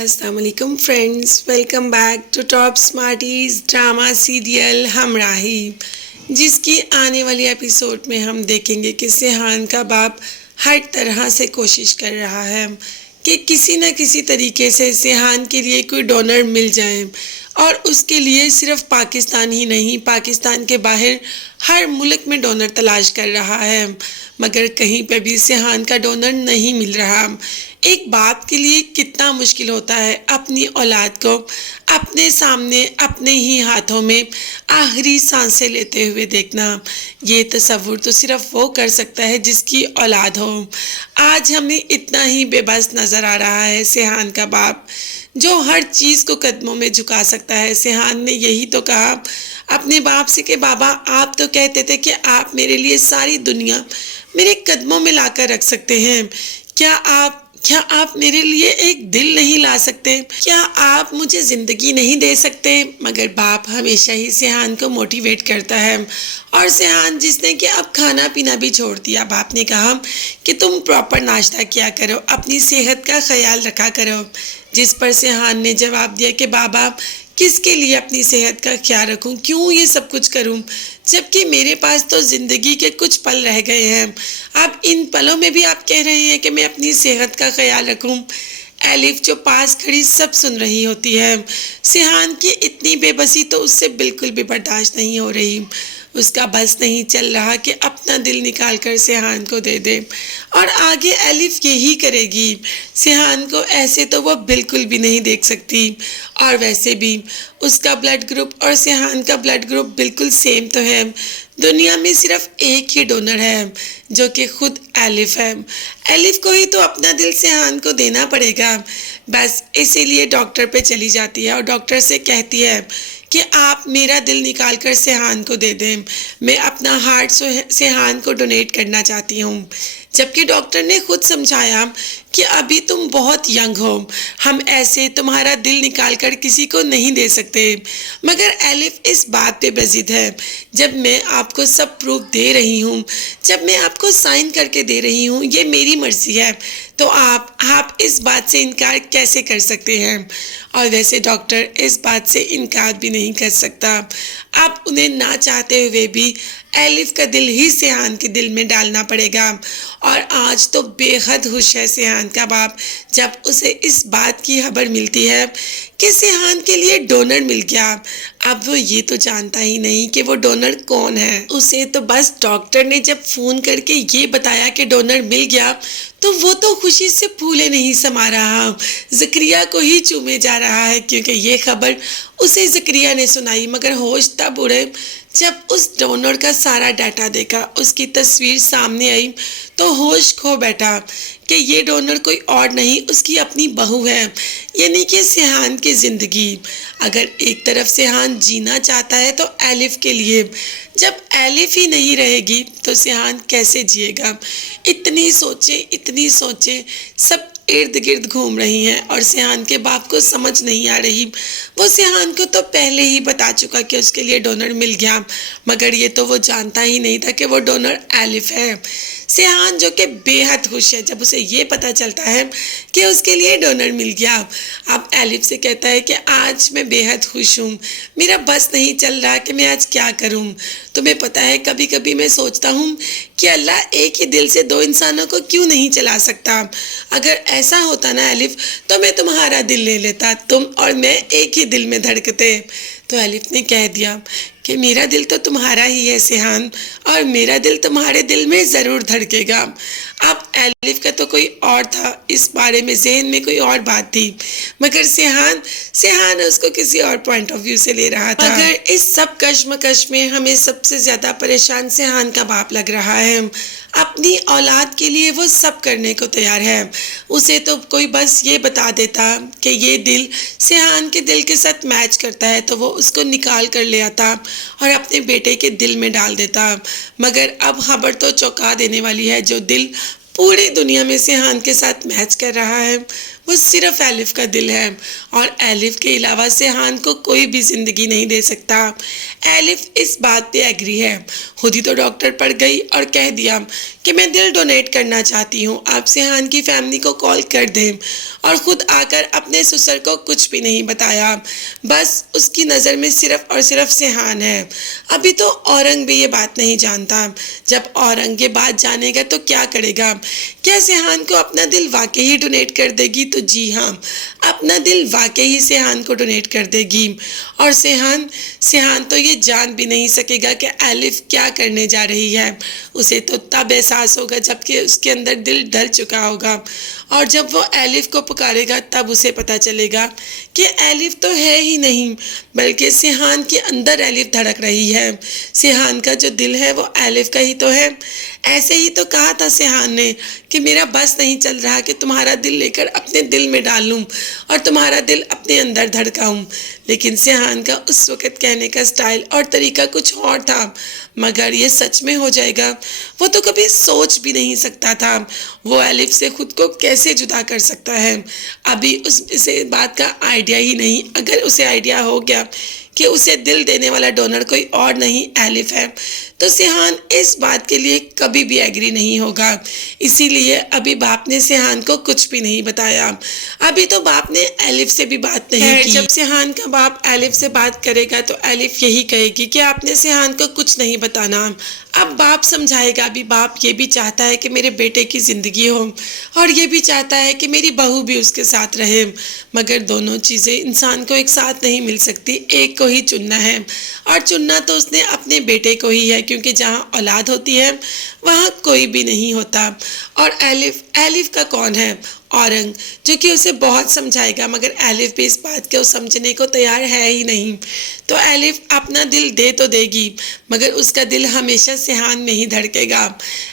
السلام علیکم friends, welcome back to top smarties drama serial Humrahi, جس کی آنے والی ایپیسوڈ میں ہم دیکھیں گے کہ سیحان کا باپ ہر طرح سے کوشش کر رہا ہے کہ کسی نہ کسی طریقے سے سیحان کے لیے کوئی ڈونر مل جائے، اور اس کے لیے صرف پاکستان ہی نہیں، پاکستان کے باہر ہر ملک میں ڈونر تلاش کر رہا ہے، مگر کہیں پہ بھی سیحان کا ڈونر نہیں مل رہا۔ ایک باپ کے لیے کتنا مشکل ہوتا ہے اپنی اولاد کو اپنے سامنے اپنے ہی ہاتھوں میں آخری سانسیں لیتے ہوئے دیکھنا۔ یہ تصور تو صرف وہ کر سکتا ہے جس کی اولاد ہو۔ آج ہمیں اتنا ہی بے بس نظر آ رہا ہے سیحان کا باپ، جو ہر چیز کو قدموں میں جھکا سکتا ہے۔ سیحان نے یہی تو کہا اپنے باپ سے کہ بابا، آپ تو کہتے تھے کہ آپ میرے لیے ساری دنیا میرے قدموں میں لا کر رکھ سکتے ہیں، کیا آپ میرے لیے ایک دل نہیں لا سکتے؟ کیا آپ مجھے زندگی نہیں دے سکتے؟ مگر باپ ہمیشہ ہی سیحان کو موٹیویٹ کرتا ہے، اور سیحان جس نے کہ اب کھانا پینا بھی چھوڑ دیا، باپ نے کہا کہ تم پراپر ناشتہ کیا کرو، اپنی صحت کا خیال رکھا کرو، جس پر سیحان نے جواب دیا کہ بابا، کس کے لیے اپنی صحت کا خیال رکھوں، کیوں یہ سب کچھ کروں، جبکہ میرے پاس تو زندگی کے کچھ پل رہ گئے ہیں۔ اب ان پلوں میں بھی آپ کہہ رہے ہیں کہ میں اپنی صحت کا خیال رکھوں۔ ایلف جو پاس کھڑی سب سن رہی ہوتی ہے۔ سیحان کی اتنی بے بسی تو اس سے بالکل بھی برداشت نہیں ہو رہی۔ اس کا بس نہیں چل رہا کہ اپنا دل نکال کر سیحان کو دے دے، اور آگے ایلف یہی کرے گی۔ سیحان کو ایسے تو وہ بالکل بھی نہیں دیکھ سکتی، اور ویسے بھی اس کا بلڈ گروپ اور سیحان کا بلڈ گروپ بالکل سیم تو ہے۔ دنیا میں صرف ایک ہی ڈونر ہے، جو کہ خود ایلف ہے۔ ایلف کو ہی تو اپنا دل سیحان کو دینا پڑے گا۔ بس اسی لیے ڈاکٹر پہ چلی جاتی ہے اور ڈاکٹر سے کہتی ہے کہ آپ میرا دل نکال کر سیحان کو دے دیں، میں اپنا ہارٹ سیحان کو ڈونیٹ کرنا چاہتی ہوں۔ جبکہ ڈاکٹر نے خود سمجھایا کہ ابھی تم بہت ینگ ہو، ہم ایسے تمہارا دل نکال کر کسی کو نہیں دے سکتے۔ مگر ایلف اس بات پہ بضد ہے، جب میں آپ کو سب پروف دے رہی ہوں، جب میں آپ کو سائن کر کے دے رہی ہوں، یہ میری مرضی ہے، تو آپ اس بات سے انکار کیسے کر سکتے ہیں؟ اور ویسے ڈاکٹر اس بات سے انکار بھی نہیں کر سکتا۔ اب انہیں نہ چاہتے ہوئے بھی ایلف کا دل ہی سیحان کے دل میں ڈالنا پڑے گا، اور آج تو بے حد خوش ہے سیحان کا باپ جب اسے اس بات کی خبر ملتی ہے کہ سیحان کے لیے ڈونر مل گیا۔ اب وہ یہ تو جانتا ہی نہیں کہ وہ ڈونر کون ہے۔ اسے تو بس ڈاکٹر نے جب فون کر کے یہ بتایا کہ ڈونر مل گیا تو وہ تو خوشی سے پھولے نہیں سما رہا، زکریا کو ہی چومے جا رہا ہے، کیونکہ یہ خبر اسے زکریا نے سنائی۔ مگر ہوش تب اڑے جب اس ڈونر کا سارا ڈیٹا دیکھا، اس کی تصویر سامنے آئی تو ہوش کھو بیٹھا کہ یہ ڈونر کوئی اور نہیں، اس کی اپنی بہو ہے، یعنی کہ سیحان کی زندگی۔ اگر ایک طرف سیحان جینا چاہتا ہے تو ایلف کے لیے، جب ایلف ہی نہیں رہے گی تو سیحان کیسے جیے گا؟ اتنی سوچیں سب ارد گرد گھوم رہی ہیں، اور سیحان کے باپ کو سمجھ نہیں آ رہی۔ وہ سیحان کو تو پہلے ہی بتا چکا کہ اس کے لیے ڈونر مل گیا، مگر یہ تو وہ جانتا ہی نہیں تھا کہ وہ ڈونر ایلف ہے۔ سیحان جو کہ بے حد خوش ہے جب اسے یہ پتا چلتا ہے کہ اس کے لیے ڈونر مل گیا، اب ایلف سے کہتا ہے کہ آج میں بے حد خوش ہوں، میرا بس نہیں چل رہا کہ میں آج کیا کروں۔ تمہیں پتا ہے کبھی کبھی میں سوچتا ہوں کہ اللہ ایک ہی دل سے دو انسانوں کو کیوں نہیں چلا سکتا؟ اگر ایسا ہوتا نا ایلف، تو میں تمہارا دل لے لیتا، تم اور میں ایک ہی دل میں دھڑکتے۔ تو ایلف نے کہہ دیا کہ میرا دل تو تمہارا ہی ہے سیحان، اور میرا دل تمہارے دل میں ضرور دھڑکے گا۔ اب ایلف کا تو کوئی اور تھا، اس بارے میں ذہن میں کوئی اور بات تھی، مگر سیحان اس کو کسی اور پوائنٹ آف ویو سے لے رہا تھا۔ مگر اس سب کشمکش میں ہمیں سب سے زیادہ پریشان سیحان کا باپ لگ رہا ہے۔ اپنی اولاد کے لیے وہ سب کرنے کو تیار ہے۔ اسے تو کوئی بس یہ بتا دیتا کہ یہ دل سیحان کے دل کے ساتھ میچ کرتا ہے تو وہ اس کو نکال کر لے آتا اور اپنے بیٹے کے دل میں ڈال دیتا۔ مگر اب خبر تو چونکا دینے والی ہے، جو دل پوری دنیا میں سیحان کے ساتھ میچ کر رہا ہے وہ صرف ایلف کا دل ہے اور ایلف کے علاوہ سیحان کو کوئی بھی زندگی نہیں دے سکتا۔ ایلف اس بات پہ ایگری ہے، خود ہی تو ڈاکٹر پڑ گئی اور کہہ دیا کہ میں دل ڈونیٹ کرنا چاہتی ہوں، آپ سیحان کی فیملی کو کال کر دیں، اور خود آ کر اپنے سسر کو کچھ بھی نہیں بتایا، بس اس کی نظر میں صرف اور صرف سیحان ہے۔ ابھی تو اورنگ بھی یہ بات نہیں جانتا، جب اورنگ یہ بات جانے گا تو کیا کرے گا؟ کیا سیحان کو اپنا دل واقعی ڈونیٹ کر دے گی؟ تو جی ہاں، اپنا دل واقعی سیحان کو ڈونیٹ کر دے گی، اور سیحان تو یہ جان بھی نہیں سکے گا کہ ایلف کیا کرنے جا رہی ہے۔ اسے تو تب احساس ہوگا جب کہ اس کے اندر دل ڈل چکا ہوگا، اور جب وہ ایلف کو پکارے گا تب اسے پتہ چلے گا کہ ایلف تو ہے ہی نہیں، بلکہ سیحان کے اندر ایلف دھڑک رہی ہے۔ سیحان کا جو دل ہے وہ ایلف کا ہی تو ہے۔ ایسے ہی تو کہا تھا سیحان نے کہ میرا بس نہیں چل رہا کہ تمہارا دل لے کر اپنے دل میں ڈال لوں اور تمہارا دل اپنے اندر دھڑکاؤں، لیکن سیحان کا اس وقت کہنے کا سٹائل اور طریقہ کچھ اور تھا۔ مگر یہ سچ میں ہو جائے گا؟ وہ تو کبھی سوچ بھی نہیں سکتا تھا۔ وہ ایلف سے خود کو کیسے جدا کر سکتا ہے؟ ابھی اسے بات کا آئیڈیا ہی نہیں۔ اگر اسے آئیڈیا ہو گیا کہ اسے دل دینے والا ڈونر کوئی اور نہیں ایلف ہے، تو سیحان اس بات کے لیے کبھی بھی ایگری نہیں ہوگا۔ اسی لیے ابھی باپ نے سیحان کو کچھ بھی نہیں بتایا۔ ابھی تو باپ نے ایلف سے بھی بات نہیں کی۔ جب سیحان کا باپ ایلف سے بات کرے گا تو ایلف یہی کہے گی کہ آپ نے سیحان کو کچھ نہیں بتانا۔ اب باپ سمجھائے گا، ابھی باپ یہ بھی چاہتا ہے کہ میرے بیٹے کی زندگی ہو، اور یہ بھی چاہتا ہے کہ میری بہو بھی اس کے ساتھ رہے، مگر دونوں چیزیں انسان کو ایک ساتھ نہیں مل سکتی، ایک کو ہی چننا ہے، اور چننا تو اس نے اپنے بیٹے کو ہی ہے، کیونکہ جہاں اولاد ہوتی ہے وہاں کوئی بھی نہیں ہوتا۔ اور ایلف کا کون ہے؟ اورنگ، جو کہ اسے بہت سمجھائے گا، مگر ایلف بھی اس بات کو سمجھنے کو تیار ہے ہی نہیں۔ تو ایلف اپنا دل دے تو دے گی، مگر اس کا دل ہمیشہ سیحان میں ہی دھڑکے گا۔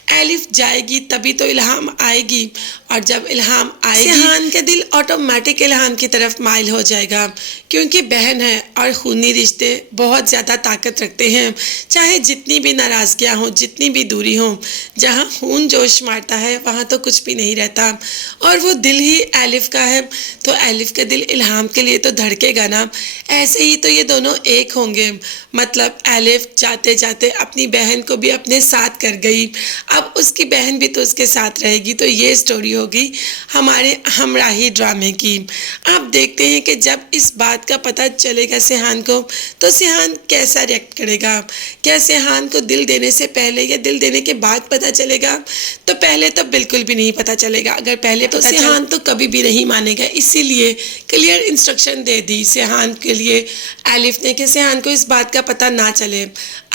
ایلف جائے گی تبھی تو الہام آئے گی، اور جب الہام آئے گی سیحان کا دل آٹومیٹک الہام کی طرف مائل ہو جائے گا، کیونکہ بہن ہے اور خونی رشتے بہت زیادہ طاقت رکھتے ہیں، چاہے جتنی بھی ناراضگیاں ہوں، جتنی بھی دوری ہوں، جہاں خون جوش مارتا ہے وہاں تو کچھ بھی نہیں رہتا، اور وہ دل ہی ایلف کا ہے، تو ایلف کا دل الہام کے لیے تو دھڑکے گا نا۔ ایسے ہی تو یہ دونوں ایک ہوں گے، مطلب ایلف جاتے جاتے اپنی بہن کو بھی اپنے ساتھ کر گئی، اب اس کی بہن بھی تو اس کے ساتھ رہے گی۔ تو یہ سٹوری ہوگی ہمارے ہمراہی ڈرامے کی۔ آپ دیکھتے ہیں کہ جب اس بات کا پتہ چلے گا سیحان کو تو سیحان کیسا ریئیکٹ کرے گا؟ کیا سیحان کو دل دینے سے پہلے یا دل دینے کے بعد پتہ چلے گا؟ تو پہلے تو بالکل بھی نہیں پتہ چلے گا، اگر پہلے تو سیحان تو کبھی بھی نہیں مانے گا، اسی لیے کلیئر انسٹرکشن دے دی سیحان کے لیے ایلف نے کہ سیحان کو اس بات کا پتہ نہ چلے۔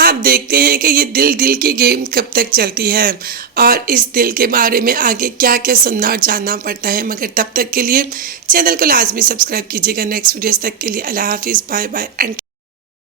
آپ دیکھتے ہیں کہ یہ دل کی گیم کب تک چلتی ہے اور اس دل کے بارے میں آگے کیا کیا سننا اور جاننا پڑتا ہے، مگر تب تک کے لیے چینل کو لازمی سبسکرائب کیجیے گا۔ نیکسٹ ویڈیوز تک کے لیے اللہ حافظ، بائے بائے اینڈ